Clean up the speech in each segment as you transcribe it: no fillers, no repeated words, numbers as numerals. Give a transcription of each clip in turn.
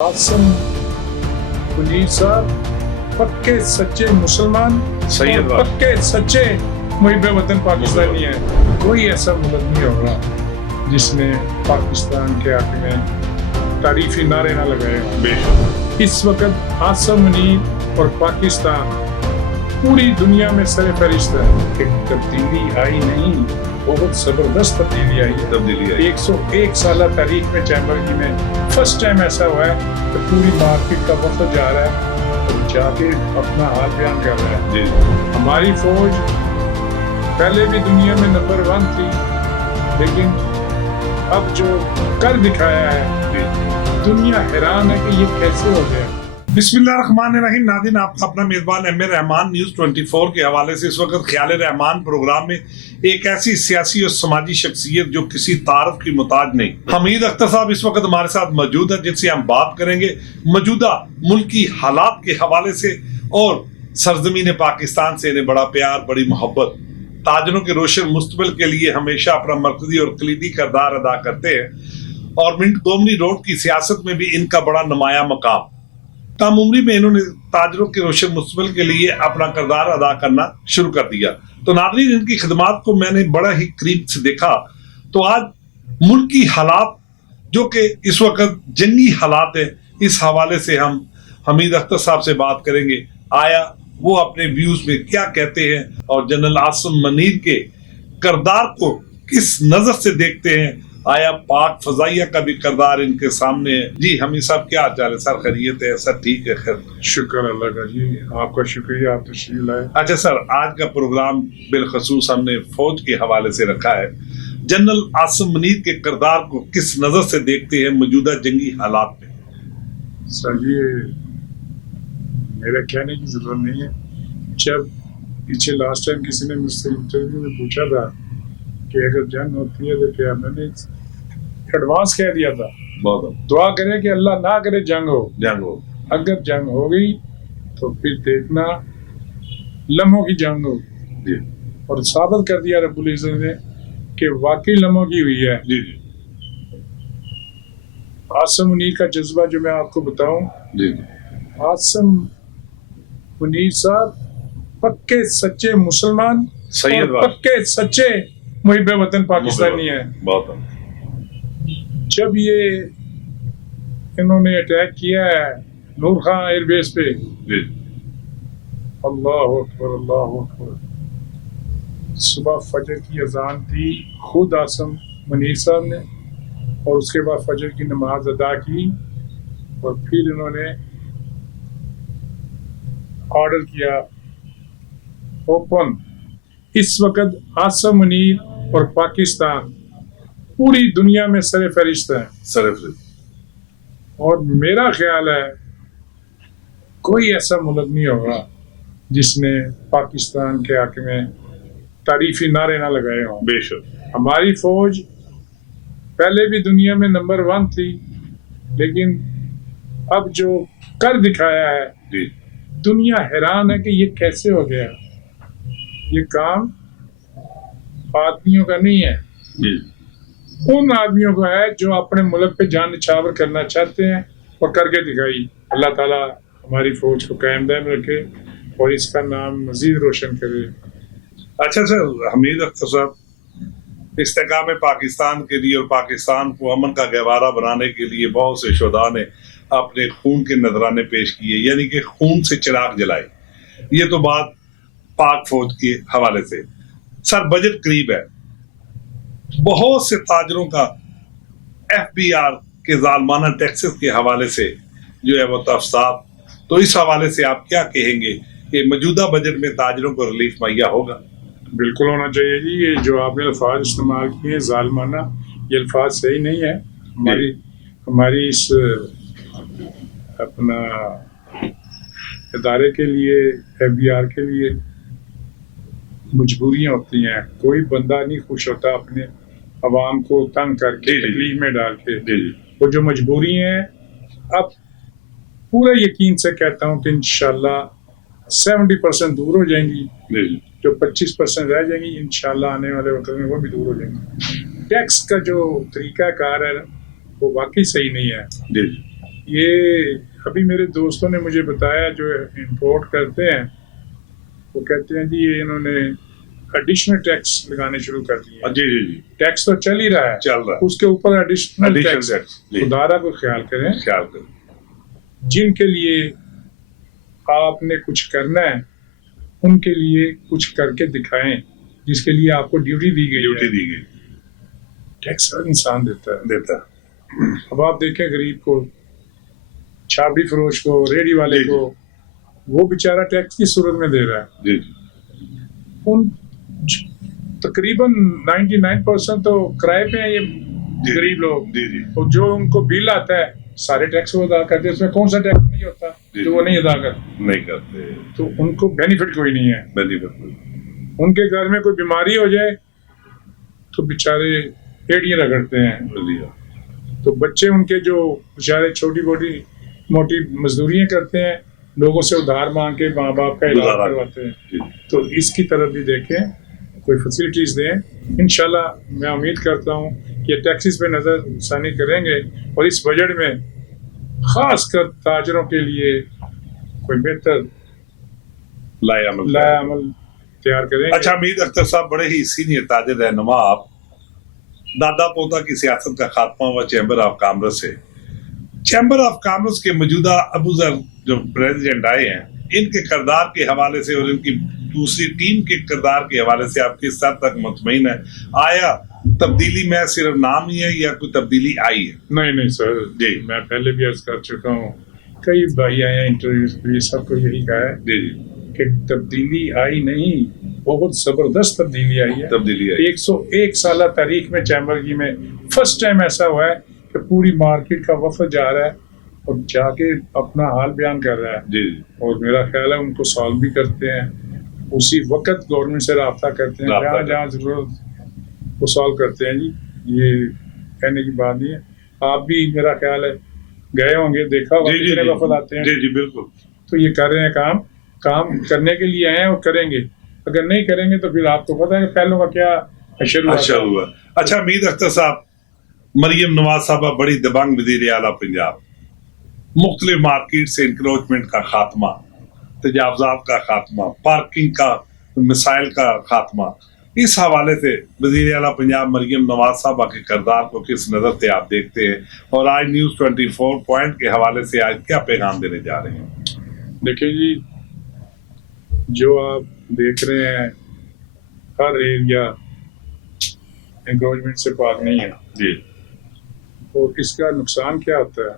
आसिम मुनीर साहब पक्के सच्चे मुसलमान सैयद और पक्के सच्चे मुहिब वतन पाकिस्तानी है। कोई ऐसा मुल्क नहीं होगा जिसने पाकिस्तान के हक में तारीफी नारे ना लगाए हों। बेशक इस वक्त आसिम मुनीर और पाकिस्तान पूरी दुनिया में सर फरिश्त है। एक तब्दीली आई नहीं, बहुत जबरदस्त तब्दीली आई है। तब्दीली आई। 101 साल तारीख में चैम्बर में फर्स्ट टाइम ऐसा हुआ है कि पूरी मार्केट का वक्त जा रहा है और जाके अपना हाल बयान कर रहा है। जी हमारी फौज पहले भी दुनिया में नंबर 1 थी, लेकिन अब जो कर दिखाया है जी दुनिया हैरान है कि ये कैसे हो गया। बिस्मिल्लाहिर्रहमानिर्रहीम। नाज़रीन, आपका अपना मेज़बान एम ए रहमान न्यूज़ 24 के हवाले से इस वक्त ख्याल रहमान प्रोग्राम में एक ऐसी सियासी और समाजी शख्सियत जो किसी तारफ की मुताज नहीं, हमीद अख्तर साहब इस वक्त हमारे साथ मौजूद है, जिनसे हम बात करेंगे मौजूदा मुल्की हालात के हवाले से और सरजमीन पाकिस्तान से इन्हें बड़ा प्यार, बड़ी मोहब्बत, ताजरों के रोशन मुस्तकबिल के लिए हमेशा अपना मरकजी और कलीदी किरदार अदा करते हैं और मिंट गोमनी रोड की सियासत में भी इनका बड़ा नुमाया मकाम। कम उम्री में इन्होंने ताजरों के रोशन मुस्तकबिल के लिए अपना किरदार अदा करना शुरू कर दिया। तो नाज़रीन, इनकी खिदमात को मैंने बड़ा ही करीब से देखा। तो आज मुल्क की हालात जो कि इस वक्त जंगी हालात है, इस हवाले से हम हमीद अख्तर साहब से बात करेंगे। आया वो अपने व्यूज में क्या कहते हैं और जनरल आसिम मुनीर के किरदार को किस नजर से देखते हैं। आया पाक फजाइया का भी किरदार इनके सामने है। जी हमीद साहब, क्या हाल चाल है सर? खैरियत है? सर ठीक है? खैर शुक्र अल्लाह का जी, आपका शुक्रिया, आप तशरीफ लाए। अच्छा सर, आज का प्रोग्राम बिलखसूस हमने फौज के हवाले से रखा है। जनरल आसिम मुनीर के किरदार को किस नजर से देखते हैं मौजूदा जंगी हालात में? सर ये मेरे कहने की जरूरत नहीं है। जब पीछे लास्ट टाइम किसी ने मुझसे इंटरव्यू में पूछा था कि अगर जंग होती है तो क्या, मैंने एडवांस कह दिया था, बहुत दुआ करें कि अल्लाह ना करे जंग हो। जंग हो, अगर जंग हो गई तो फिर देखना लम्हों की जंग हो। जी और साबित कर दिया रब्बुल इज्जत ने कि वाकई लम्हों की हुई है। जी जी आसिम मुनीर का जज्बा जो मैं आपको बताऊं, जी आसिम मुनीर साहब पक्के सच्चे मुसलमान सैयद और पक्के सच्चे मुहिब वतन पाकिस्तानी है। बहुत जब ये इन्होंने अटैक किया है नूर खां एयरबेस पे, जी अल्लाह अकबर अल्लाह अकबर, सुबह फजर की अजान थी खुद आसिम मुनीर साहब ने, और उसके बाद फजर की नमाज अदा की और फिर इन्होंने ऑर्डर किया ओपन। इस वक्त आसिम मुनीर और पाकिस्तान पूरी दुनिया में सर फरिश्त है। सरफ और मेरा ख्याल है कोई ऐसा मुल्क नहीं होगा जिसने पाकिस्तान के हक में तारीफी नारे ना लगाए हों। बेशक हमारी फौज पहले भी दुनिया में नंबर 1 थी, लेकिन अब जो कर दिखाया है जी दुनिया हैरान है कि ये कैसे हो गया। ये काम आदमियों का नहीं है, जी उन आदमियों को है जो अपने मुल्क पे जान निछावर करना चाहते हैं और करके दिखाई। अल्लाह ताला हमारी फौज को कायम दायम रखे और इसका नाम मजीद रोशन करे। अच्छा सर, हमीद अख्तर साहब, इस्तेकाम पाकिस्तान के लिए और पाकिस्तान को अमन का गहवारा बनाने के लिए बहुत से शुहदा ने अपने खून के नजराने पेश किए, यानी कि खून से चिराग जलाए। ये तो बात पाक फौज के हवाले से। सर बजट करीब है, बहुत से ताजरों का FBR के जालमाना टैक्सेस के हवाले से जो है वो तफसात, तो इस हवाले से आप क्या कहेंगे कि मौजूदा बजट में ताजरों को रिलीफ मुहैया होगा? बिल्कुल होना चाहिए जी। ये जो आपने अल्फाज इस्तेमाल किए जालमाना, ये अल्फाज सही नहीं है। हमारी इस अपना इदारे के लिए, FBR के लिए मजबूरियाँ होती हैं। कोई बंदा नहीं खुश होता अपने अवाम को तंग करके तकलीफ में डाल के। वो जो मजबूरी हैं, अब पूरा यकीन से कहता हूँ कि इंशाल्लाह 70% दूर हो जाएंगी, जी जी जो 25% रह जाएंगी इंशाल्लाह आने वाले वक्त में वो भी दूर हो जाएंगी। टैक्स का जो तरीका कार है वो वाकई सही नहीं है। जी जी ये अभी मेरे दोस्तों ने मुझे बताया जो इंपोर्ट करते हैं, वो कहते हैं जी ये इन्होंने एडिशनल टैक्स लगाने शुरू कर दिए हैं। जी जी जी टैक्स तो चल ही रहा है, चल रहा है, उसके ऊपर एडिशनल एडिशनल टैक्स। टैक्स जी खुदारा को ख्याल करें, ख्याल करें। जिनके लिए आपने कुछ करना है उनके लिए कुछ करके दिखाएं, जिसके लिए आपको ड्यूटी दी गई ड्यूटी है। दी गई, टैक्स हर इंसान देता है। देता है। अब आप देखें गरीब को, छाबड़ी फरोश को, रेडी वाले जी, जी। को, वो बेचारा टैक्स की सूरत में दे रहा है। जी जी उन तकरीबन 99% तो किराए पे हैं ये जी। गरीब लोग। जी जी और जो उनको बिल आता है सारे टैक्स वो अदा करते हैं, उसमें कौन सा टैक्स नहीं होता जी, जो वो नहीं अदा करते, नहीं करते, तो उनको बेनिफिट कोई नहीं है। बेनिफिट उनके घर में कोई बीमारी हो जाए तो बेचारे एड़ियाँ रगड़ते हैं। बढ़िया। तो बच्चे उनके जो बेचारे छोटी मोटी मजदूरियाँ करते हैं, लोगों से उधार मांग के माँ बाप का इलाज गुजारा करवाते हैं। जी तो इसकी तरफ भी देखें, कोई फैसिलिटीज दें। इंशाल्लाह मैं उम्मीद करता हूँ कि ये टैक्सेस पे नज़रसानी करेंगे और इस बजट में खास कर ताजरों के लिए कोई बेहतर लायामल लायामल तैयार करेंगे। अच्छा, हमीद अख्तर साहब बड़े ही सीनियर ताजिर रहनुमा आप, दादा पोता की सियासत का खात्मा हुआ चैम्बर ऑफ कॉमर्स से। चैम्बर ऑफ कॉमर्स के मौजूदा अबूजर जो प्रेसिडेंट आए हैं, इनके किरदार के हवाले से और इनकी दूसरी टीम के किरदार के हवाले से आप किस हद तक मुतमईन है? आया तब्दीली में सिर्फ नाम ही है या कोई तब्दीली आई है? नहीं सर जी। मैं पहले भी अर्ज कर चुका हूँ, कई भाई आए हैं इंटरव्यूज पे, सबको यही कहा है जी जी कि तब्दीली आई नहीं, बहुत जबरदस्त तब्दीली आई है। तब्दीली आई। 101 साल तारीख में चैम्बर की में फर्स्ट टाइम ऐसा हुआ है कि पूरी मार्केट का वफद जा रहा है और जाके अपना हाल बयान कर रहा है। जी और मेरा ख्याल है उनको सॉल्व भी करते हैं, उसी वक्त गवर्नमेंट से रब्ता करते हैं, रब्ता जहाँ जहाँ जरूरत वो सॉल्व करते हैं जी। ये कहने की बात नहीं है। आप भी मेरा ख्याल है गए होंगे, देखा होगा जी जी कितने जी वफद आते हैं। जी जी बिल्कुल। तो ये कर रहे हैं काम करने के लिए आए हैं और करेंगे। अगर नहीं करेंगे तो फिर आपको पता है कि पहलों का क्या शुरू हुआ। अच्छा, हमीद अख्तर साहब, मरियम नवाज साहबा बड़ी दबंग वज़ीर आला पंजाब, मुख्तलिफ मार्केट से इंक्रोचमेंट का खात्मा, तजावजात का खात्मा, पार्किंग का मिसाइल का खात्मा, इस हवाले से वज़ीर आला पंजाब मरियम नवाज साहबा के किरदार को किस नज़र से आप देखते हैं, और आज न्यूज़ 24 पॉइंट के हवाले से आज क्या पैगाम देने जा रहे हैं? देखिए जी, जो आप देख रहे हैं हर एरिया एनक्रोचमेंट से पाक नहीं है जी। और इसका नुकसान क्या होता है?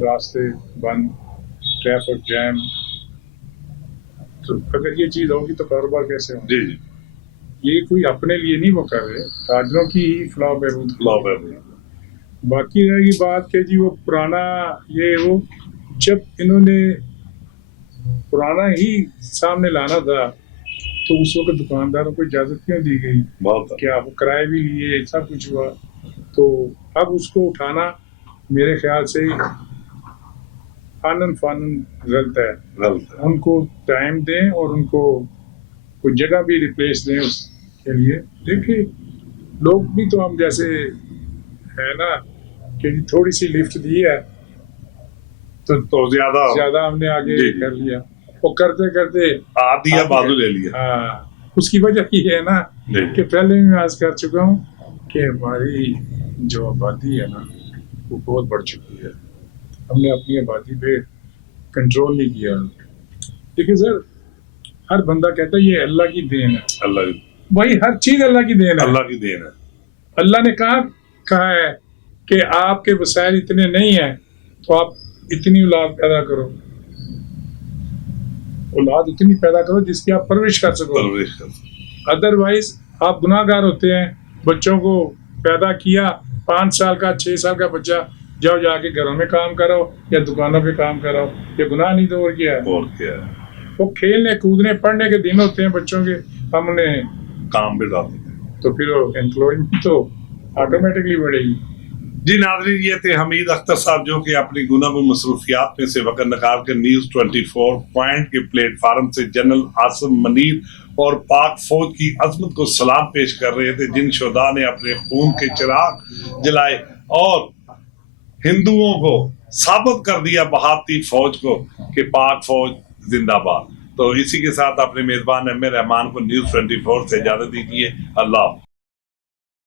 रास्ते बंद, ट्रैफिक जैम। तो अगर ये चीज होगी तो कारोबार कैसे होगा? जी जी ये कोई अपने लिए नहीं वो कर रहे, ताजरों की ही फलाह बहबूद। बाकी रहेगी बात कि जी वो पुराना ये वो, जब इन्होंने पुराना ही सामने लाना था तो उस वक्त दुकानदारों को इजाजत क्यों दी गई? बहुत क्या वो किराए भी लिए, सब कुछ हुआ। तो अब उसको उठाना मेरे ख्याल से आनन फानन गलत है। उनको टाइम दें और उनको कोई जगह भी रिप्लेस दें उसके लिए। देखिए लोग भी तो हम जैसे है ना कि थोड़ी सी लिफ्ट दी है तो ज्यादा हमने आगे कर लिया, वो करते करते आदिया बाजू ले लिया। हाँ, उसकी वजह ये है ना कि पहले भी मैं आज कर चुका हूँ कि हमारी जो आबादी है ना वो बहुत बढ़ चुकी है, हमने अपनी आबादी पे कंट्रोल नहीं किया। देखिए सर, हर बंदा कहता है ये अल्लाह की देन है, अल्लाह भाई हर चीज अल्लाह की देन है। अल्लाह की देन है। अल्लाह ने कहा है कि आपके वसाइल इतने नहीं है तो आप इतनी औलाद पैदा करो, औलाद इतनी पैदा करो जिसकी आप परवरिश कर सको। अदरवाइज आप गुनाहगार होते हैं। बच्चों को पैदा किया, 5 साल का 6 साल का बच्चा, जाओ जाके घरों में काम करो या दुकानों पे काम करो, ये गुनाह नहीं तो और क्या है? वो खेलने कूदने पढ़ने के दिन होते हैं बच्चों के, हमने काम भी डाल देते, तो फिर एम्प्लॉयमेंट तो ऑटोमेटिकली बढ़ेगी। जी नाज़रीन, ये थे हमीद अख्तर साहब जो कि अपनी गुनाह मसरूफियात में से वक़्त निकाल कर न्यूज़ 24 पॉइंट के प्लेटफार्म से जनरल आसिम मनीर और पाक फौज की अजमत को सलाम पेश कर रहे थे, जिन शोधा ने अपने खून के चिराग जलाए और हिंदुओं को साबित कर दिया भारतीय फौज को कि पाक फौज जिंदाबाद। तो इसी के साथ अपने मेजबान एम ए रहमान को न्यूज़ 24 से इजाजत दीजिए। अल्लाह।